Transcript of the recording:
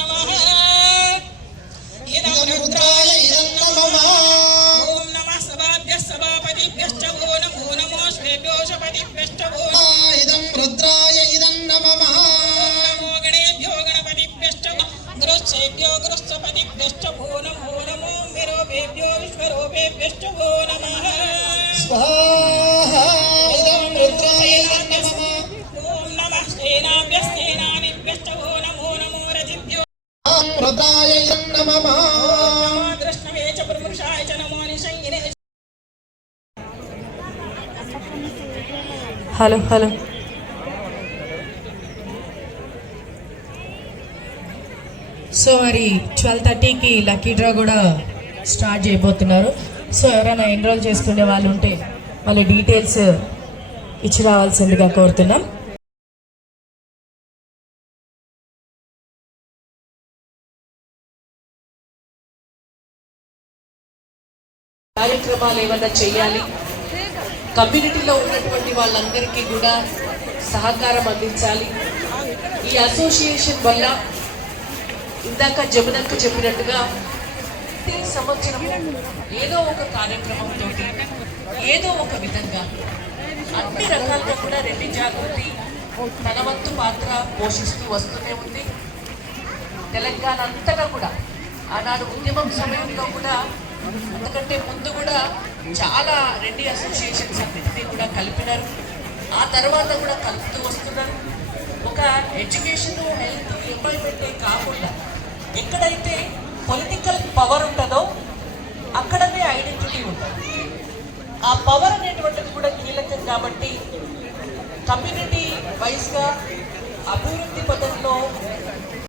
नमः इदं रुद्राय इदं नमः ओम नमः सभाभ्यः सभापतिभ्यश्च वो नमो नमोऽस्तेभ्यो सपतिभ्यश्च वो इदं रुद्राय इदं नमः नमो गणेभ्यो गणपतिभ्यश्च गुरुश्चेभ्यो गुरुश्चपतिभ्यश्च वो नमो विरूपेभ्यो विश्वरूपेभ्यश्च वो नमः स्वाहा इदं रुद्राय इदं नमः ओम नमः सेनाभ्यश्चेनानिभ्यश्च वो नमो रथिभ्यो रुद्राय इदं नमः कृष्णवे च पुरुषाय च नमो निशंगिने హలో సో మరి 12:30కి లక్కీ డ్రా కూడా స్టార్ట్ చేయబోతున్నారు. సో ఎవరైనా ఎన్రోల్ చేసుకునే వాళ్ళు ఉంటే వాళ్ళ డీటెయిల్స్ ఇచ్చి రావాల్సిందిగా కోరుతున్నాం. కార్యక్రమాలు ఏమైనా చేయాలి, కమ్యూనిటీలో ఉన్నటువంటి వాళ్ళందరికీ కూడా సహకారం అందించాలి. ఈ అసోసియేషన్ వల్ల ఇందాక జమునక్క చెప్పినట్టుగా ప్రతి సంవత్సరం ఏదో ఒక కార్యక్రమంతో ఏదో ఒక విధంగా అన్ని రకాలుగా కూడా రెడ్డి జాగృతి తన వంతు పాత్ర పోషిస్తూ వస్తూనే ఉంది. తెలంగాణ అంతటా కూడా ఆనాడు ఉద్యమం సమయంలో కూడా అంతకంటే ముందు కూడా చాలా రెడ్డి అసోసియేషన్స్ అన్నింటినీ కూడా కలిపినారు. ఆ తర్వాత కూడా కలుపుతూ వస్తున్నారు. ఒక ఎడ్యుకేషన్, హెల్త్, ఎంప్లాయ్మెంటే కాకుండా ఎక్కడైతే పొలిటికల్ పవర్ ఉంటుందో అక్కడనే ఐడెంటిటీ ఉంటుంది. ఆ పవర్ అనేటువంటిది కూడా కీలకం. కాబట్టి కమ్యూనిటీ వైజ్గా